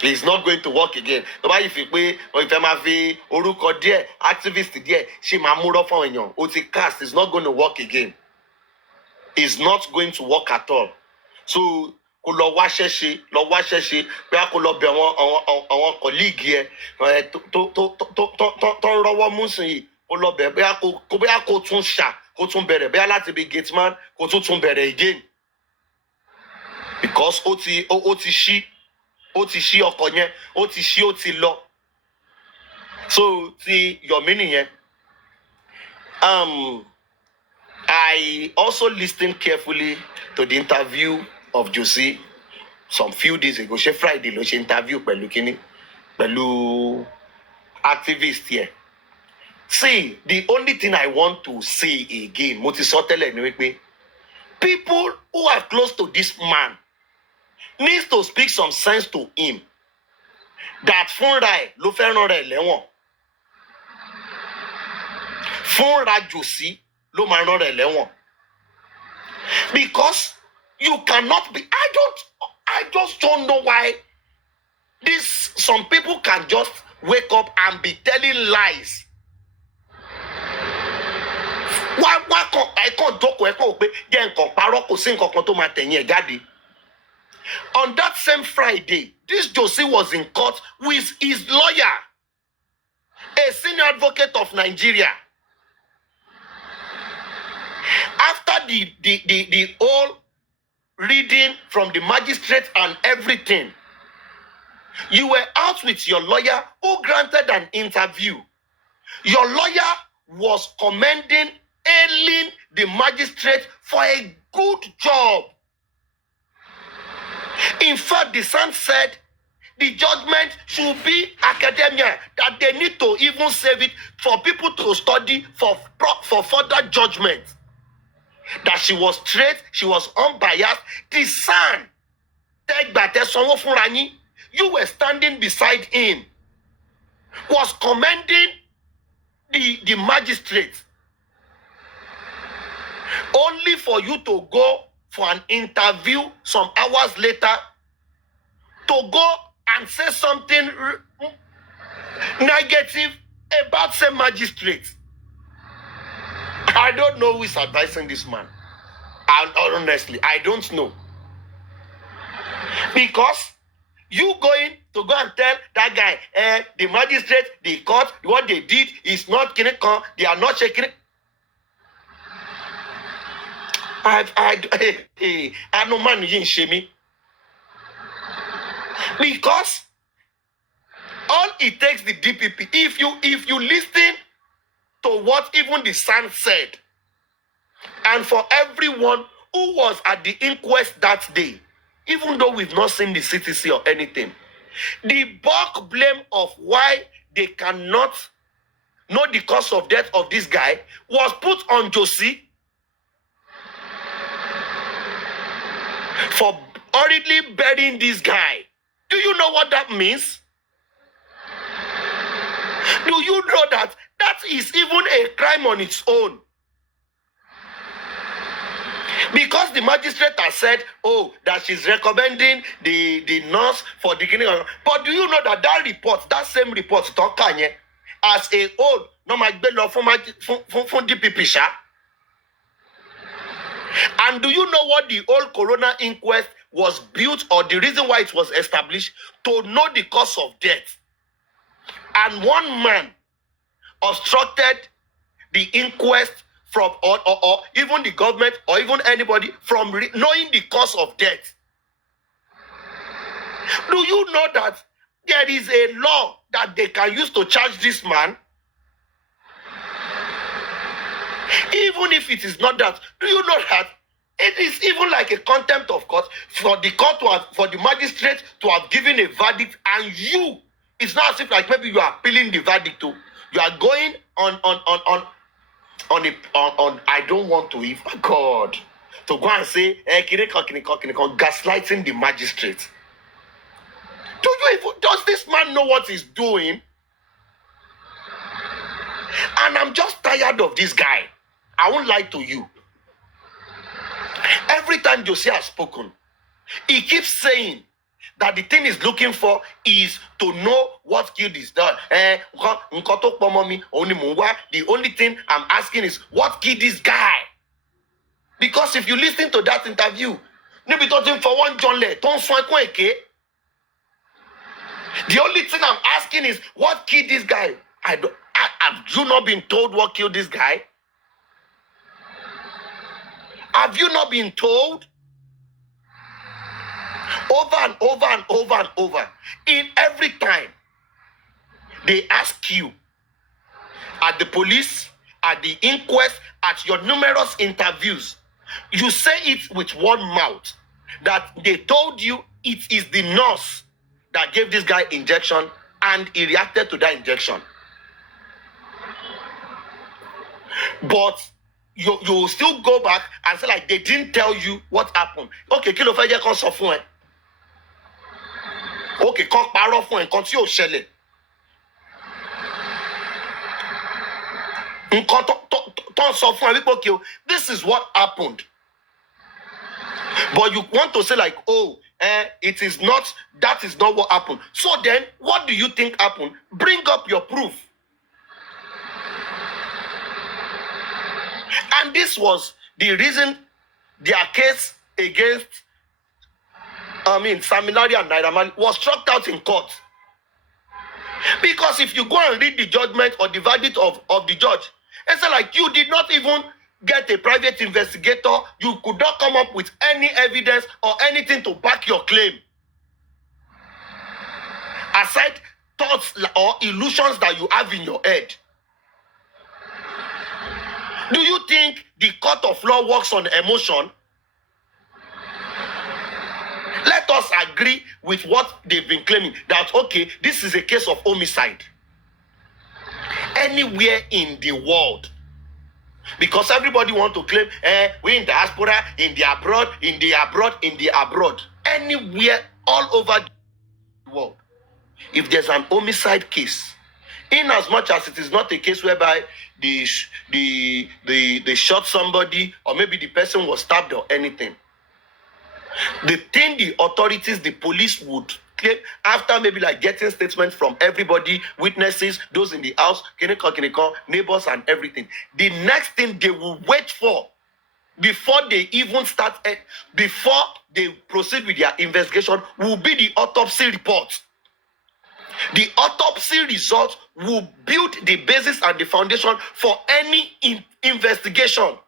It's not going to work again. Tó bá yìí fi pé ìfẹ́ máa fi orúkọ díẹ̀ activist díẹ̀ ṣe máa múrọ́ fún èèyàn. O ti cast is not going to work again. is not going to work at all. So kó lọ wáṣẹ́ ṣe bóyá kó lọ bẹ̀ àwọn colleague yẹ tó ń rọ́wọ́ mú sí yìí kó lọ bẹ̀ bóyá kó tún bẹ̀rẹ̀ bóyá láti bí gate man kó tún bẹ̀rẹ̀ again because ó ti ṣí ọkọ̀ yẹn ó ti lọ so ti Yomi nìyẹn. I also listened carefully to the interview of Jossy some few days ago. Ṣé Friday ló ṣe interview pẹ̀lú activist here. See, the only thing I want to say again, mo ti sọ tẹ́lẹ̀ ni wípé people who are close to this man needs to speak some sense to him that fúnra ẹ̀ ló fẹ́ rán rẹ̀ lẹ́wọ̀n. Fúnra Jossy ló máa rán rẹ̀ lẹ́wọ̀n. Because you cannot be, I just don't know why some people can just wake up and be telling lies. Why can't I can't talk pé jẹ́ nǹkan parọ́ kò sí nǹkan kan tó máa tẹ̀yìn ẹ̀ jáde. On that same Friday, this Jossy was in court with his lawyer, a senior advocate of Nigeria. After the whole reading from the magistrate and everything, you were out with your lawyer who granted an interview. Your lawyer was hailing the magistrate for a good job. In fact, the son said the judgment should be academia, that they need to even save it for people to study for further judgment. That she was straight, she was unbiased. The son, you were standing beside him, was commending the magistrate, only for you to go for an interview some hours later to go and say something negative about some magistrate. I don't know who is advising this man. And honestly, I don't know. Because you going to go and tell that guy, the magistrate, the court, what they did is not kinikon, they are not shaking it. I know man you shame me. Because all it takes the DPP, if you listen to what even the son said, and for everyone who was at the inquest that day, even though we've not seen the CTC or anything, the bulk blame of why they cannot know the cause of death of this guy was put on Jossy for hurriedly burying this guy. Do you know what that means? Do you know that is even a crime on its own? Because the magistrate has said, that she's recommending the nurse for the clinic. But do you know that report, that same report, as a whole, no from DPP sha? And do you know what the whole coroner inquest was built, or the reason why it was established? To know the cause of death. And one man obstructed the inquest from, or even the government, or even anybody from knowing the cause of death. Do you know that there is a law that they can use to charge this man? Even if it is not that, do you know that it is even like a contempt of court for the court to have, for the magistrate to have given a verdict, and it's not as if like maybe you are appealing the verdict to, you are going on I don't want to even God to go and say gaslighting the magistrate. Does this man know what he's doing? And I'm just tired of this guy. I won't lie to you. Every time Jossy has spoken, he keeps saying that the thing he's looking for is to know what killed his dad. The only thing I'm asking is what killed this guy? Because if you listen to that interview, níbi tó ti ń fọwọ́ ń jọlẹ̀ tó ń fún ẹkún èké. The only thing I'm asking is, what killed this guy? Have you not been told what killed this guy? Have you not been told? Over and over and over and over. In every time, they ask you at the police, at the inquest, at your numerous interviews, you say it with one mouth that they told you it is the nurse that gave this guy injection and he reacted to that injection. But you still go back and say like they didn't tell you what happened. Okay, kí ló fẹ́ jẹ́ kán sọ fún ẹ? Okay, kán parọ́ fún ẹ nǹkan tí ò ṣẹlẹ̀. Nǹkan tó sọ fún ẹ wípé okay, this is what happened. But you want to say like, oh, it is not, that is not what happened. So then, what do you think happened? Bring up your proof. And this was the reason their case against, Seminary and Naira Marley was struck out in court. Because if you go and read the judgment or the verdict of the judge, it's like you did not even get a private investigator. You could not come up with any evidence or anything to back your claim. Aside thoughts or illusions that you have in your head. Do you think the court of law works on emotion? Let us agree with what they've been claiming, that, okay, this is a case of homicide. Anywhere in the world. Because everybody want to claim, we in diaspora, in the abroad, in the abroad, in the abroad. Anywhere, all over the world. If there's an homicide case, in as much as it is not a case whereby they shot somebody or maybe the person was stabbed or anything, the thing the authorities, the police would claim after maybe like getting statements from everybody, witnesses, those in the house, neighbors and everything, the next thing they will wait for before they even start, before they proceed with their investigation, will be the autopsy report. The autopsy results will build the basis and the foundation for any investigation.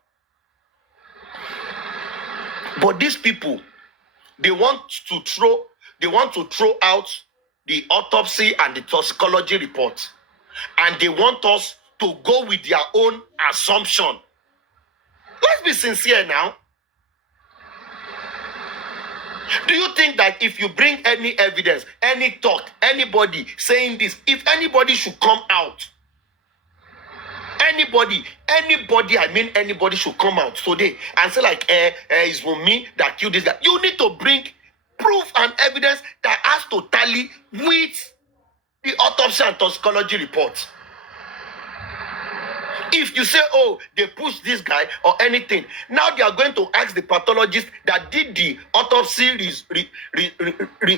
But these people, they want to throw out the autopsy and the toxicology report, and they want us to go with their own assumption. Let's be sincere now. Do you think that if you bring any evidence, any talk, anybody saying this, if anybody should come out, anybody should come out today and say like, it's me that killed this guy, you need to bring proof and evidence that has to tally with the autopsy and toxicology report. If you say, oh, they pushed this guy or anything, now they are going to ask the pathologist that did the autopsy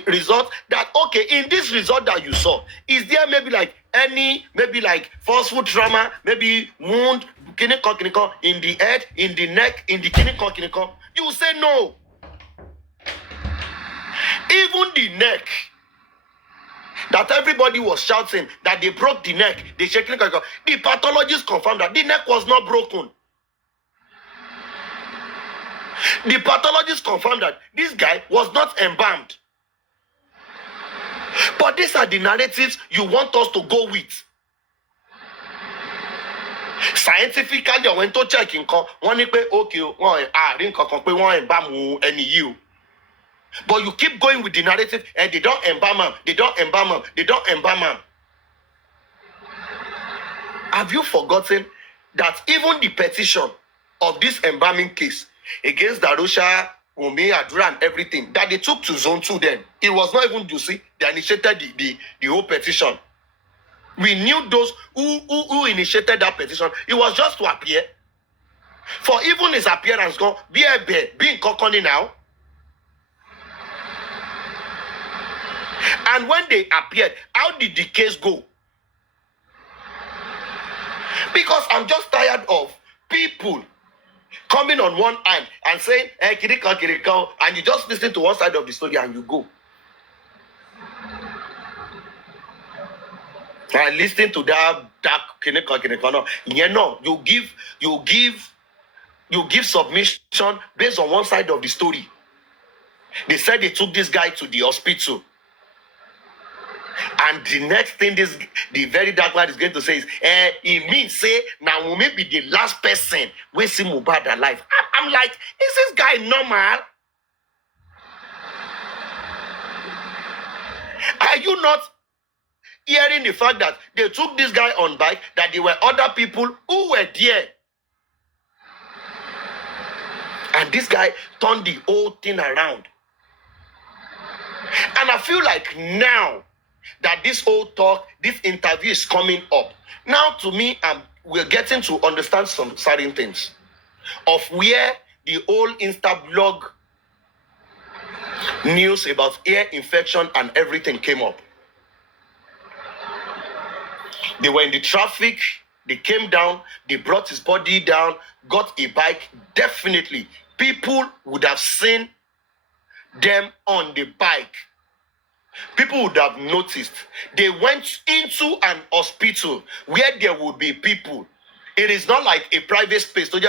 result that, okay, in this result that you saw, is there maybe like forceful trauma, maybe wound, in the head, in the neck, in the You say no. Even the neck, that everybody was shouting that they broke the neck, they shaking the pathologist confirmed that the neck was not broken. The pathologist confirmed that this guy was not embalmed. But these are the narratives you want us to go with. Scientifically, I went to check in one okay, embalm any. But you keep going with the narrative, and they don't embalm him, they don't embalm him, they don't embalm him. Have you forgotten that even the petition of this embalming case against Darusha, Umi, Adura, and everything, that they took to Zone 2 then, it was not even Juicy, they initiated the whole petition. We knew those who initiated that petition. It was just to appear. For even his appearance, go be a bear, being cockony now. And when they appeared, how did the case go? Because I'm just tired of people coming on one hand and saying, kiriko, and you just listen to one side of the story and you go. And listen to that kiriko, no. You give submission based on one side of the story. They said they took this guy to the hospital. And the next thing the very dark man is going to say is, it means say now we may be the last person we see Mohbad alive. I'm like, is this guy normal? Are you not hearing the fact that they took this guy on bike, that there were other people who were there? And this guy turned the whole thing around. And I feel like now that this whole talk, this interview is coming up. Now to me, we're getting to understand some certain things of where the whole Instablog news about ear infection and everything came up. They were in the traffic, they came down, they brought his body down, got a bike. Definitely, people would have seen them on the bike. People would have noticed. They went into an hospital where there would be people. It is not like a private space. There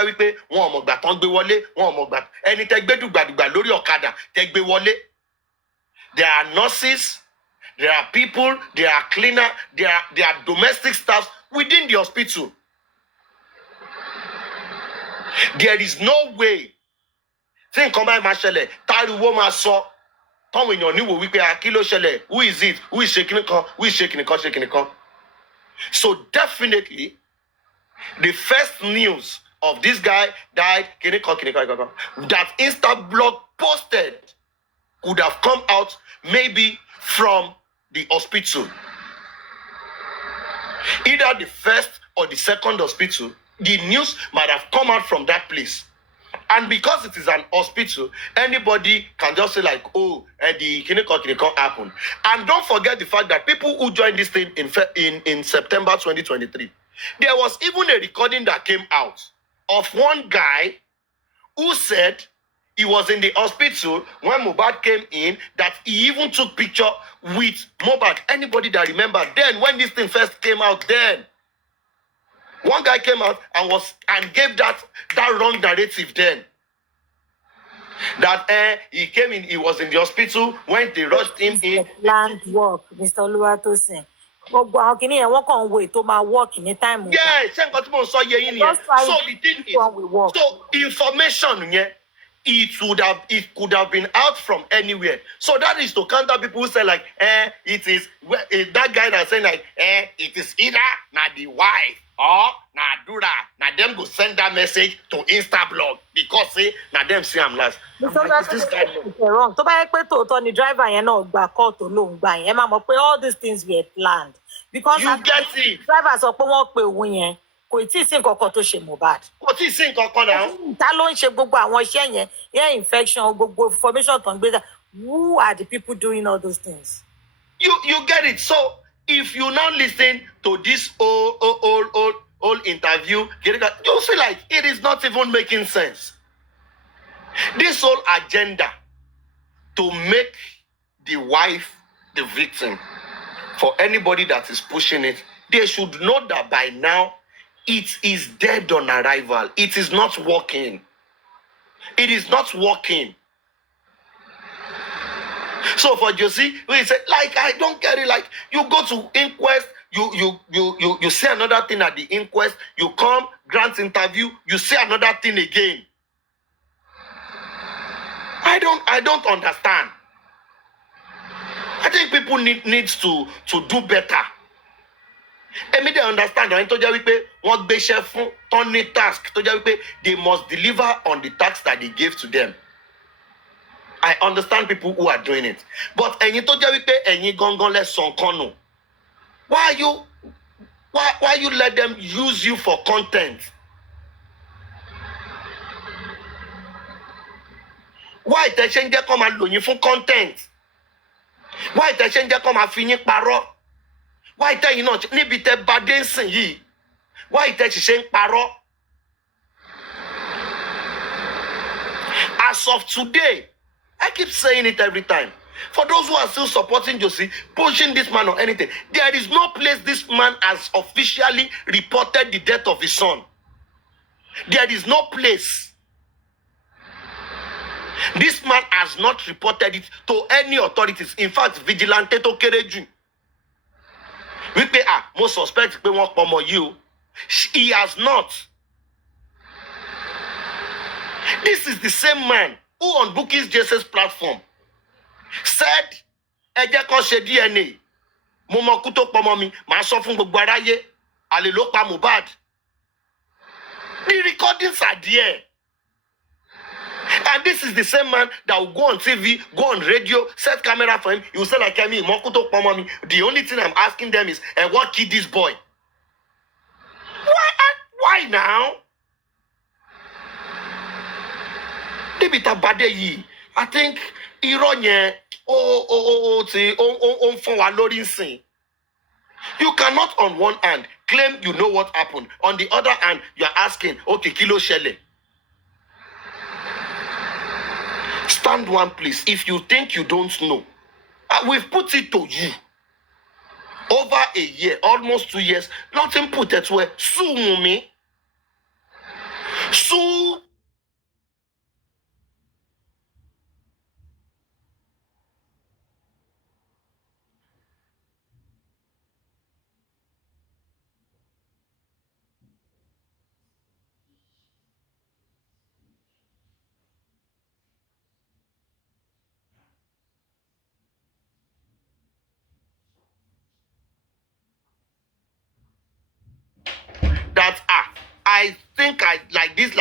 are nurses, there are people, there are cleaner, there are domestic staff within the hospital. There is no way. Think about Mashele, Tariwo Maso. Who is it? Who is shaking it? Who is shaking it? So definitely, the first news of this guy died, that Instablog posted could have come out maybe from the hospital. Either the first or the second hospital, the news might have come out from that place. And because it is an hospital, anybody can just say like, oh, the Kineko happened. And don't forget the fact that people who joined this thing in September 2023, there was even a recording that came out of one guy who said he was in the hospital when Mohbad came in, that he even took picture with Mohbad. Anybody that remember then when this thing first came out then? One guy came out and gave that wrong narrative then. That he came in, he was in the hospital when they rushed him in. Land work, Mr. Oluwatosin. How can you work on way to my work in a time? Yeah, so the thing is, so information, yeah, it could have been out from anywhere. So that is to counter people who say like, it is that guy that's saying like, it is either not the wife or na Dura, na them go send that message to Instablog because say na them see I'm last. I'm like, is this guy wrong? To buy a Tony driver, you know, back call to long by all these things were planned because you get it. Drivers are work with winning. Kò tí sí nǹkan kan tó ṣe Mohbad. Kò tí sí nǹkan kan náà. Ta ló ń ṣe gbogbo àwọn iṣẹ́ yẹn? Ear infection, gbogbo information tó ń gbé. Who are the people doing all those things? You get it. So if you now listen to this old interview, you feel like it is not even making sense. This whole agenda to make the wife the victim, for anybody that is pushing it, they should know that by now it is dead on arrival. It is not working. It is not working. So for Jossy, we say, like, I don't get it. Like, you go to inquest, you say another thing at the inquest, you come, grant interview, you say another thing again. I don't understand. I think people needs to do better. Emi dey understand that tó jẹ́ wípé wọ́n gbéṣẹ́ fún tọ́ní task tó jẹ́ wípé they must deliver on the task that they gave to them. I understand people who are doing it. But ẹ̀yin tó jẹ́ wípé ẹ̀yin gangan lẹ́sàn kan nù. Why you let them use you for content? Why tẹ́ ṣe ń jẹ́ kó máa lò yín fún content? Why tẹ́ ṣe ń jẹ́ kó máa fi yín parọ́? Why tẹ́ yín náà níbi tẹ́ bá dé nsìn yìí? Why tẹ́ ṣe ń parọ́? as of today, I keep saying it every time. For those who are still supporting Jossy, pushing this man or anything, there is no place this man has officially reported the death of his son. There is no place. This man has not reported it to any authorities. In fact, vigilante to kereju. We pay most suspect pé wọ́n pọmọ yìí o. He has not. This is the same man who on Buki's Jesus platform said, ẹ jẹ́ kó ṣe DNA. Mo mọ kú tó pọmọ mi, màá sọ fún gbogbo aráyé. Àlè ló pa Mohbad. The recordings are there. And this is the same man that will go on TV, go on radio, set camera for him. He will say like me, mo kú tó pọmọ mi. The only thing I'm asking them is, what killed this boy? Why now? David Abadeyi, I think irọ́ yẹn ó ń fún wa lórí nsìn. You cannot on one hand claim you know what happened. On the other hand, you are asking, okay, kí ló ṣẹlẹ̀? Stand one place. If you think you don't know, we've put it to you. Over a year, almost 2 years, nothing put it where. Sue me. Sue. That I think I like this.